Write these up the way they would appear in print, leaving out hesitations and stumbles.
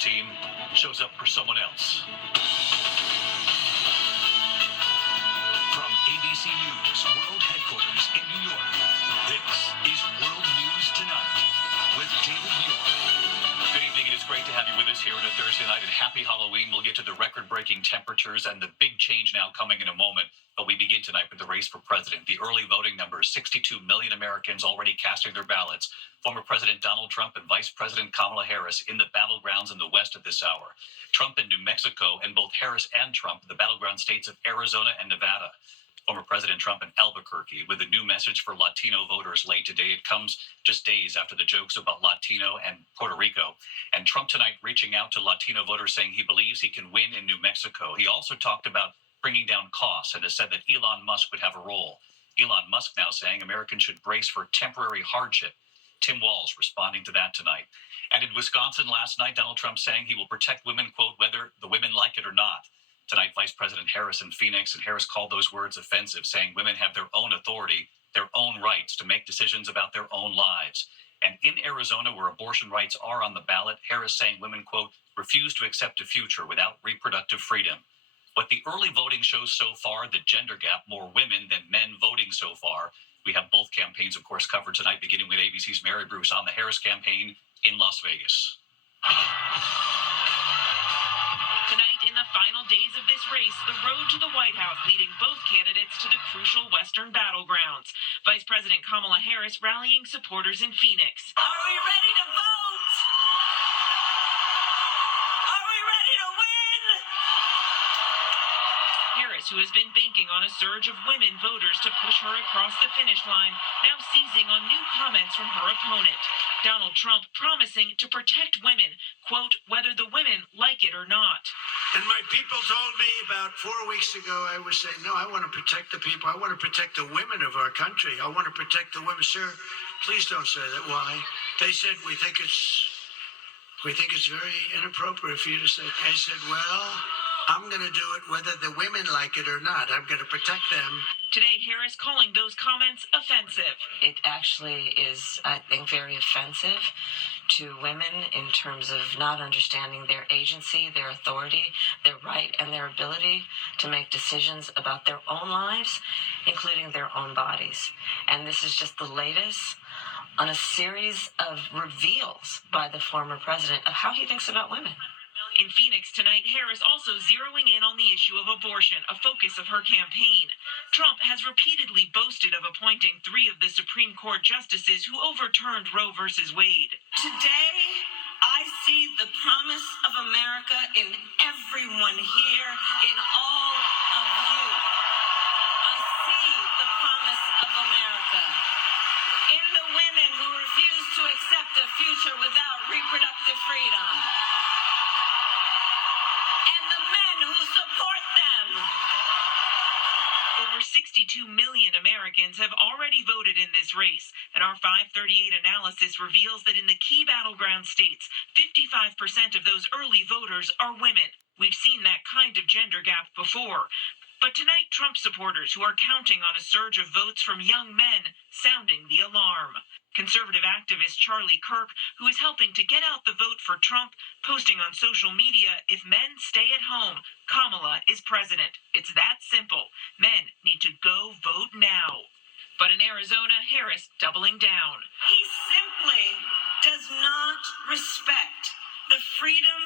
team shows up for someone else. From ABC News World Headquarters in New York, this is World News Tonight with David Muir. Good evening. It is great to have you with us here on a Thursday night, and happy Halloween. We'll get to the record-breaking temperatures and the big change now coming in a moment. But we begin tonight with the race for president. The early voting numbers, 62 million Americans already casting their ballots. Former President Donald Trump and Vice President Kamala Harris in the battlegrounds in the West at this hour. Trump in New Mexico, and both Harris and Trump, the battleground states of Arizona and Nevada. Former President Trump in Albuquerque with a new message for Latino voters late today. It comes just days after the jokes about Latino and Puerto Rico. And Trump tonight reaching out to Latino voters, saying he believes he can win in New Mexico. He also talked about bringing down costs and has said that Elon Musk would have a role. Elon Musk now saying Americans should brace for temporary hardship. Tim Walz responding to that tonight. And in Wisconsin last night, Donald Trump saying he will protect women, quote, whether the women like it or not. Tonight, Vice President Harris in Phoenix, and Harris called those words offensive, saying women have their own authority, their own rights to make decisions about their own lives. And in Arizona, where abortion rights are on the ballot, Harris saying women, quote, refuse to accept a future without reproductive freedom. What the early voting shows so far, the gender gap, more women than men voting so far. We have both campaigns, of course, covered tonight, beginning with ABC's Mary Bruce on the Harris campaign in Las Vegas. Tonight, in the final days of this race, the road to the White House leading both candidates to the crucial Western battlegrounds. Vice President Kamala Harris rallying supporters in Phoenix. Are we ready to vote? Are we ready to win? Harris, who has been banking on a surge of women voters to push her across the finish line, now seizing on new comments from her opponent. Donald Trump promising to protect women, quote, whether the women like it or not. And my people told me about 4 weeks ago, I was saying, no, I want to protect the people. I want to protect the women of our country. I want to protect the women. Sir, please don't say that. Why? They said, we think it's very inappropriate for you to say. I said, well, I'm going to do it whether the women like it or not. I'm going to protect them. Today, Harris calling those comments offensive. It actually is, I think, very offensive to women in terms of not understanding their agency, their authority, their right, and their ability to make decisions about their own lives, including their own bodies. And this is just the latest on a series of reveals by the former president of how he thinks about women. In Phoenix tonight, Harris also zeroing in on the issue of abortion, a focus of her campaign. Trump has repeatedly boasted of appointing 3 of the Supreme Court justices who overturned Roe v. Wade. Today, I see the promise of America in everyone here, in all of you. I see the promise of America in the women who refuse to accept a future without reproductive freedom. Who support them. Over 62 million Americans have already voted in this race, and our 538 analysis reveals that in the key battleground states, 55% of those early voters are women. We've seen that kind of gender gap before. But tonight, Trump supporters who are counting on a surge of votes from young men sounding the alarm. Conservative activist Charlie Kirk, who is helping to get out the vote for Trump, posting on social media, if men stay at home, Kamala is president. It's that simple. Men need to go vote now. But in Arizona, Harris doubling down. He simply does not respect the freedom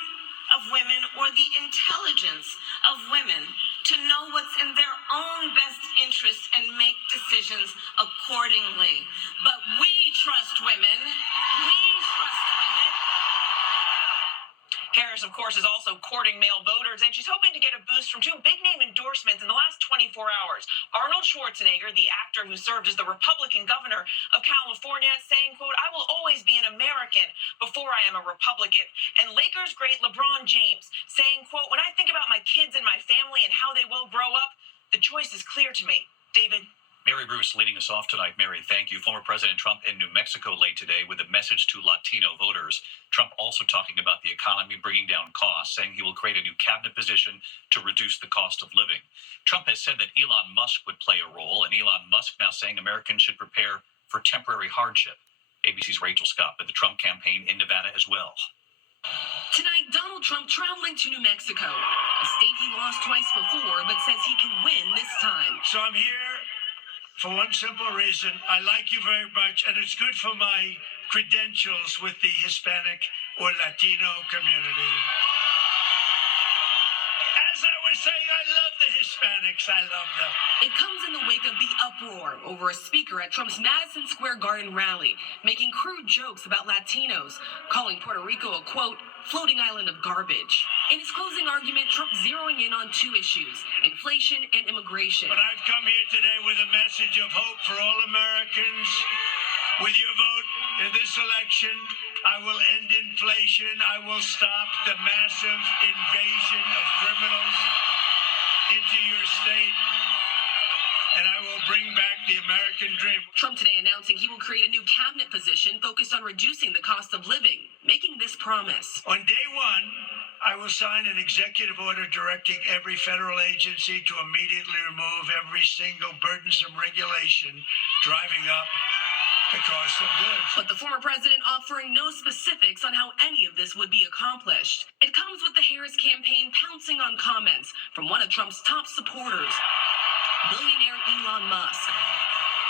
of women or the intelligence of women to know what's in their own best interest and make decisions accordingly. But we trust women. We trust women. Harris, of course, is also courting male voters, and she's hoping to get a boost from 2 big-name endorsements in the last 24 hours. Arnold Schwarzenegger, the actor who served as the Republican governor of California, saying, quote, I will always be an American before I am a Republican. And Lakers great LeBron James saying, quote, when I think about my kids and my family and how they will grow up, the choice is clear to me. David. Mary Bruce leading us off tonight. Mary, thank you. Former President Trump in New Mexico late today with a message to Latino voters. Trump also talking about the economy, bringing down costs, saying he will create a new cabinet position to reduce the cost of living. Trump has said that Elon Musk would play a role, and Elon Musk now saying Americans should prepare for temporary hardship. ABC's Rachel Scott with the Trump campaign in Nevada as well. Tonight, Donald Trump traveling to New Mexico, a state he lost twice before, but says he can win this time. So I'm here for one simple reason. I like you very much, and it's good for my credentials with the Hispanic or Latino community. As I was saying, I love the Hispanics. I love them. It comes in the wake of the uproar over a speaker at Trump's Madison Square Garden rally, making crude jokes about Latinos, calling Puerto Rico a, quote, floating island of garbage. In his closing argument, Trump zeroing in on two issues, inflation and immigration. But I've come here today with a message of hope for all Americans. With your vote in this election, I will end inflation. I will stop the massive invasion of criminals into your state. And I will bring back the American dream. Trump today announcing he will create a new cabinet position focused on reducing the cost of living, making this promise. On day one, I will sign an executive order directing every federal agency to immediately remove every single burdensome regulation driving up the cost of goods. But the former president offering no specifics on how any of this would be accomplished. It comes with the Harris campaign pouncing on comments from one of Trump's top supporters, billionaire Elon Musk.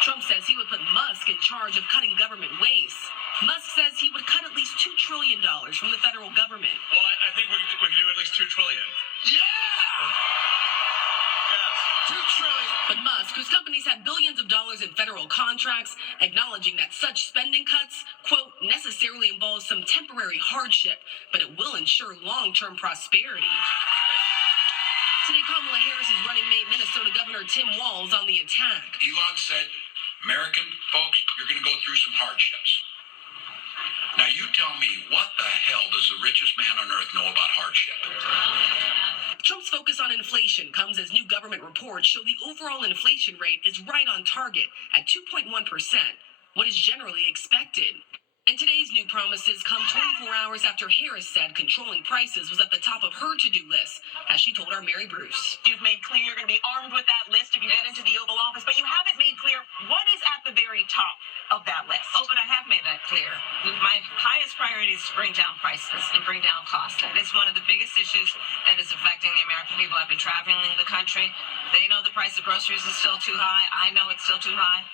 Trump says he would put Musk in charge of cutting government waste. Musk says he would cut at least $2 trillion from the federal government. Well, I think we can do at least $2 trillion. Yeah! Yes. $2 trillion. But Musk, whose companies have billions of dollars in federal contracts, acknowledging that such spending cuts, quote, necessarily involves some temporary hardship, but it will ensure long-term prosperity. Today, Kamala Harris's running mate, Minnesota Governor Tim Walz, on the attack. Elon said, American folks, you're going to go through some hardships. Now you tell me, what the hell does the richest man on earth know about hardship? Trump's focus on inflation comes as new government reports show the overall inflation rate is right on target at 2.1%, what is generally expected. And today's new promises come 24 hours after Harris said controlling prices was at the top of her to-do list, as she told our Mary Bruce. You've made clear you're going to be armed with that list if you get into the Oval Office, but you haven't made clear what is at the very top of that list. Oh, but I have made that clear. My highest priority is to bring down prices and bring down costs. That is one of the biggest issues that is affecting the American people. I've been traveling the country. They know the price of groceries is still too high. I know it's still too high.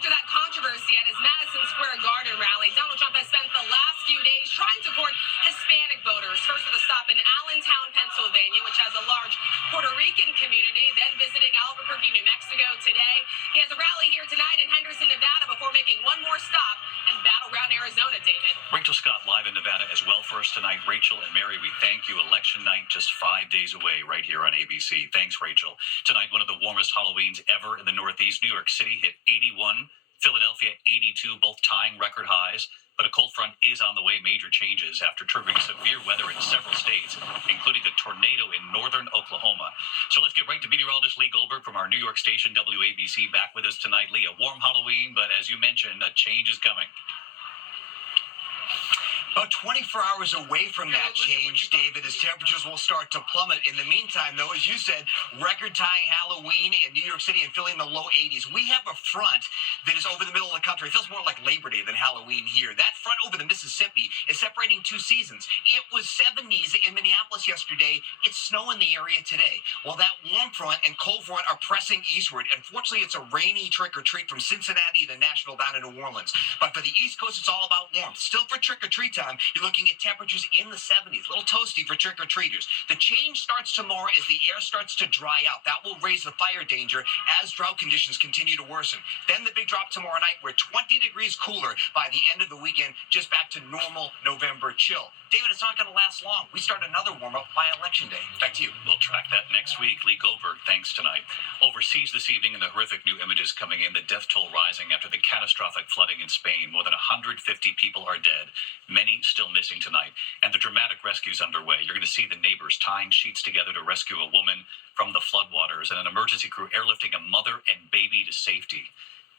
After that controversy at his Madison Square Garden rally, Donald Trump has spent the last few days trying to court Hispanic voters. First with a stop in Allentown, Pennsylvania, which has a large Puerto Rican community, then visiting Albuquerque, New Mexico today. He has a rally here tonight in Henderson, Nevada, before making one more stop in Battleground, Arizona, David. Rachel Scott live in Nevada as well for us tonight. Rachel and Mary, we thank you. Election night just 5 days away right here on ABC. Thanks, Rachel. Tonight, one of the warmest Halloweens ever in the Northeast. New York City hit 81. Philadelphia 82, both tying record highs. But a cold front is on the way. Major changes after triggering severe weather in several states, including a tornado in northern Oklahoma. So let's get right to meteorologist Lee Goldberg from our New York station, WABC, back with us tonight. Lee, a warm Halloween, but as you mentioned, a change is coming. About 24 hours away from that change, David, as temperatures will start to plummet. In the meantime, though, as you said, record-tying Halloween in New York City and Philly in the low 80s. We have a front that is over the middle of the country. It feels more like Labor Day than Halloween here. That front over the Mississippi is separating two seasons. It was 70s in Minneapolis yesterday. It's snow in the area today. Well, that warm front and cold front are pressing eastward. Unfortunately, it's a rainy trick-or-treat from Cincinnati to Nashville down to New Orleans. But for the East Coast, it's all about warmth. Still for trick-or-treat time, you're looking at temperatures in the 70s, a little toasty for trick-or-treaters. The change starts tomorrow as the air starts to dry out. That will raise the fire danger as drought conditions continue to worsen. Then the big drop tomorrow night, we're 20 degrees cooler by the end of the weekend, just back to normal November chill. David, it's not going to last long. We start another warm-up by Election Day. Back to you. We'll track that next week. Lee Goldberg, thanks tonight. Overseas this evening, and the horrific new images coming in, the death toll rising after the catastrophic flooding in Spain. More than 150 people are dead, many still missing tonight, and the dramatic rescues underway. You're going to see the neighbors tying sheets together to rescue a woman from the floodwaters, and an emergency crew airlifting a mother and baby to safety.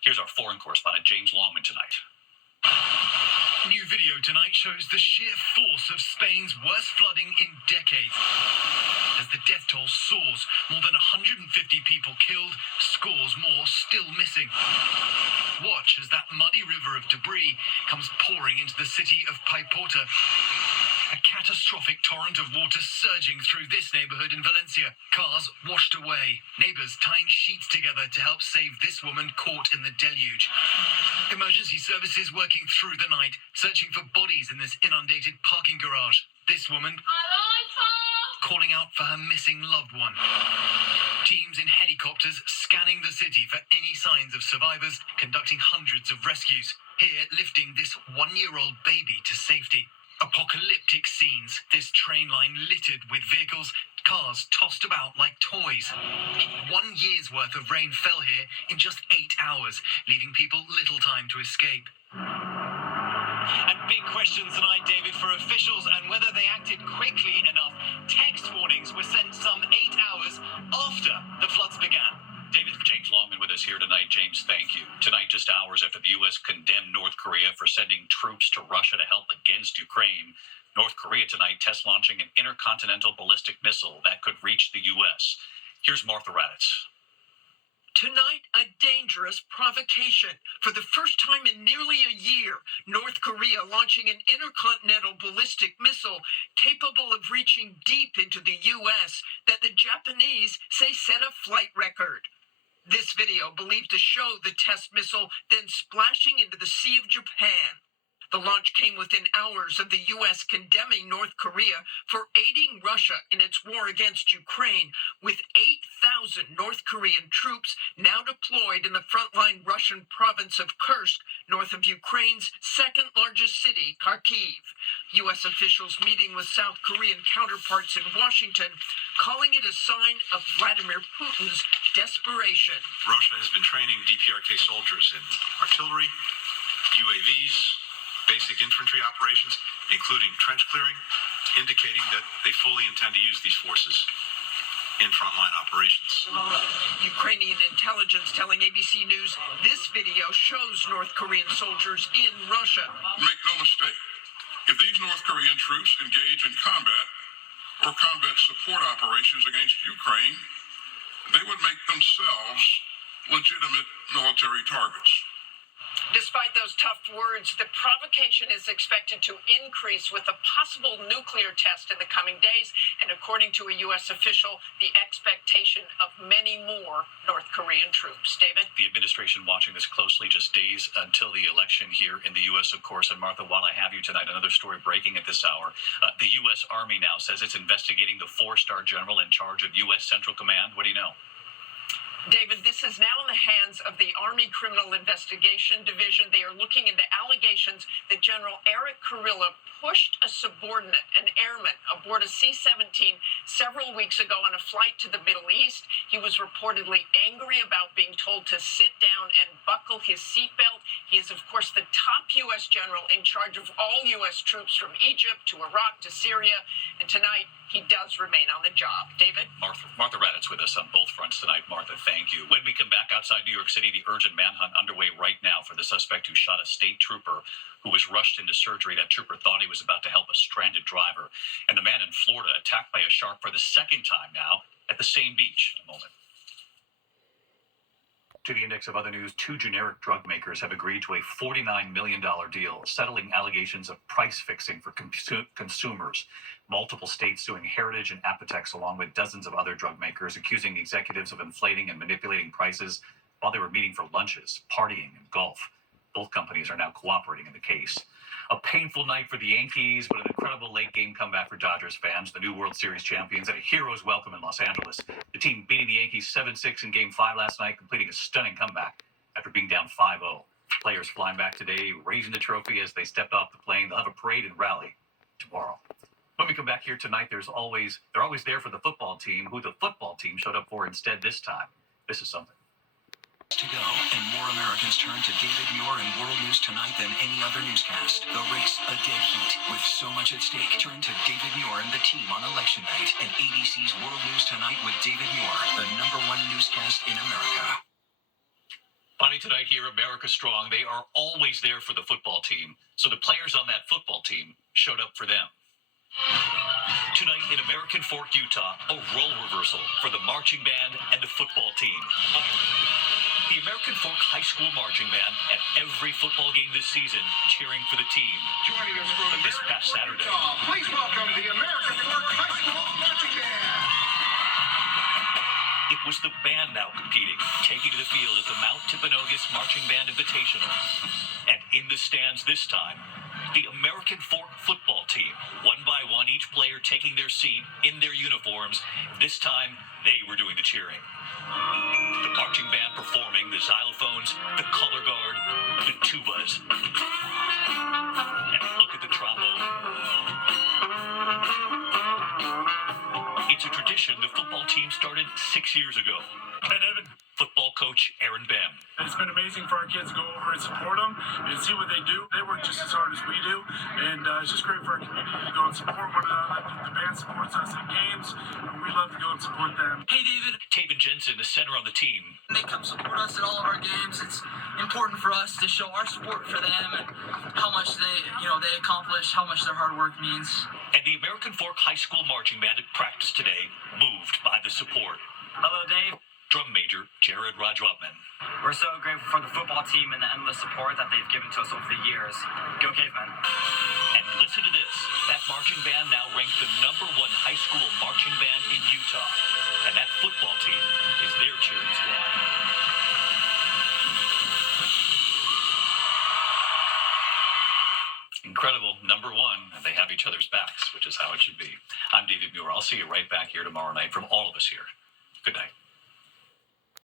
Here's our foreign correspondent, James Longman, tonight. New video tonight shows the sheer force of Spain's worst flooding in decades. As the death toll soars, more than 150 people killed, scores more still missing. Watch as that muddy river of debris comes pouring into the city of Paiporta. A catastrophic torrent of water surging through this neighborhood in Valencia. Cars washed away. Neighbors tying sheets together to help save this woman caught in the deluge. Emergency services working through the night, searching for bodies in this inundated parking garage. This woman calling out for her missing loved one. Teams in helicopters scanning the city for any signs of survivors, conducting hundreds of rescues. Here, lifting this one-year-old baby to safety. Apocalyptic scenes, this train line littered with vehicles, cars tossed about like toys. 1 year's worth of rain fell here in just 8 hours, leaving people little time to escape. And big questions tonight, David, for officials and whether they acted quickly enough. Text warnings were sent some 8 hours after the floods began. David, James Longman with us here tonight. James, thank you. Tonight, just hours after the U.S. condemned North Korea for sending troops to Russia to help against Ukraine, North Korea tonight test launching an intercontinental ballistic missile that could reach the U.S. Here's Martha Raddatz. Tonight, a dangerous provocation. For the first time in nearly a year, North Korea launching an intercontinental ballistic missile capable of reaching deep into the U.S. that the Japanese say set a flight record. This video believed to show the test missile then splashing into the Sea of Japan. The launch came within hours of the U.S. condemning North Korea for aiding Russia in its war against Ukraine, with 8,000 North Korean troops now deployed in the frontline Russian province of Kursk, north of Ukraine's second-largest city, Kharkiv. U.S. officials meeting with South Korean counterparts in Washington, calling it a sign of Vladimir Putin's desperation. Russia has been training DPRK soldiers in artillery, UAVs, basic infantry operations, including trench clearing, indicating that they fully intend to use these forces in frontline operations. Ukrainian intelligence telling ABC News this video shows North Korean soldiers in Russia. Make no mistake, if these North Korean troops engage in combat or combat support operations against Ukraine, they would make themselves legitimate military targets. Despite those tough words, the provocation is expected to increase with a possible nuclear test in the coming days, and according to a U.S. official, the expectation of many more North Korean troops. David? The administration watching this closely, just days until the election here in the U.S., of course. And Martha, while I have you tonight, another story breaking at this hour. The U.S. Army now says it's investigating the 4-star general in charge of U.S. Central Command. What do you know? David, this is now in the hands of the Army Criminal Investigation Division. They are looking into allegations that General Eric Kurilla pushed a subordinate, an airman, aboard a C-17 several weeks ago on a flight to the Middle East. He was reportedly angry about being told to sit down and buckle his seatbelt. He is, of course, the top U.S. general in charge of all U.S. troops from Egypt to Iraq to Syria. And tonight, he does remain on the job. David? Martha Raddatz with us on both fronts tonight. Martha, thank you. When we come back outside New York City, the urgent manhunt underway right now for the suspect who shot a state trooper who was rushed into surgery. That trooper thought he was about to help a stranded driver. And the man in Florida attacked by a shark for the second time now at the same beach. In a moment. To the index of other news, 2 generic drug makers have agreed to a $49 million deal, settling allegations of price fixing for consumers. Multiple states suing Heritage and Apotex, along with dozens of other drug makers, accusing executives of inflating and manipulating prices while they were meeting for lunches, partying, and golf. Both companies are now cooperating in the case. A painful night for the Yankees, but an incredible late-game comeback for Dodgers fans, the new World Series champions, and a hero's welcome in Los Angeles. The team beating the Yankees 7-6 in Game 5 last night, completing a stunning comeback after being down 5-0. Players flying back today, raising the trophy as they stepped off the plane. They'll have a parade and rally tomorrow. When we come back here tonight, they're always there for the football team, who the football team showed up for instead this time. This is something. To go, and more Americans turn to David Muir in World News Tonight than any other newscast. The race a dead heat with so much at stake. Turn to David Muir and the team on election night and ABC's World News Tonight with David Muir, the #1 newscast in America. Finally tonight here, America Strong. They are always there for the football team, so the players on that football team showed up for them. Tonight in American Fork, Utah, a role reversal for the marching band and the football team. The American Fork High School Marching Band at every football game this season cheering for the team. Joining us from but this past Saturday, Utah, please welcome now competing, taking to the field at the Mount Timpanogos Marching Band Invitational. And in the stands this time, the American Fork football team, one by one, each player taking their seat in their uniforms. This time, they were doing the cheering. The marching band performing, the xylophones, the color guard, the tubas. And look at the trombone. It's a tradition the football team started 6 years ago. Hey, David. Football coach Aaron Bem. It's been amazing for our kids to go over and support them and see what they do. They work just as hard as we do, and it's just great for our community to go and support one another. The band supports us at games, and we love to go and support them. Hey, David. Taven Jensen, the center on the team. They come support us at all of our games. It's important for us to show our support for them and how much they accomplish, how much their hard work means. And the American Fork High School marching band at practice today, moved by the support. Hello, Dave. Drum major Jared Rajwapman. We're so grateful for the football team and the endless support that they've given to us over the years. Go Cavemen. And listen to this. That marching band now ranked the #1 high school marching band in Utah. And that football team is their cheering squad. Incredible. #1, and they have each other's backs, which is how it should be. I'm David Muir. I'll see you right back here tomorrow night from all of us here. Good night.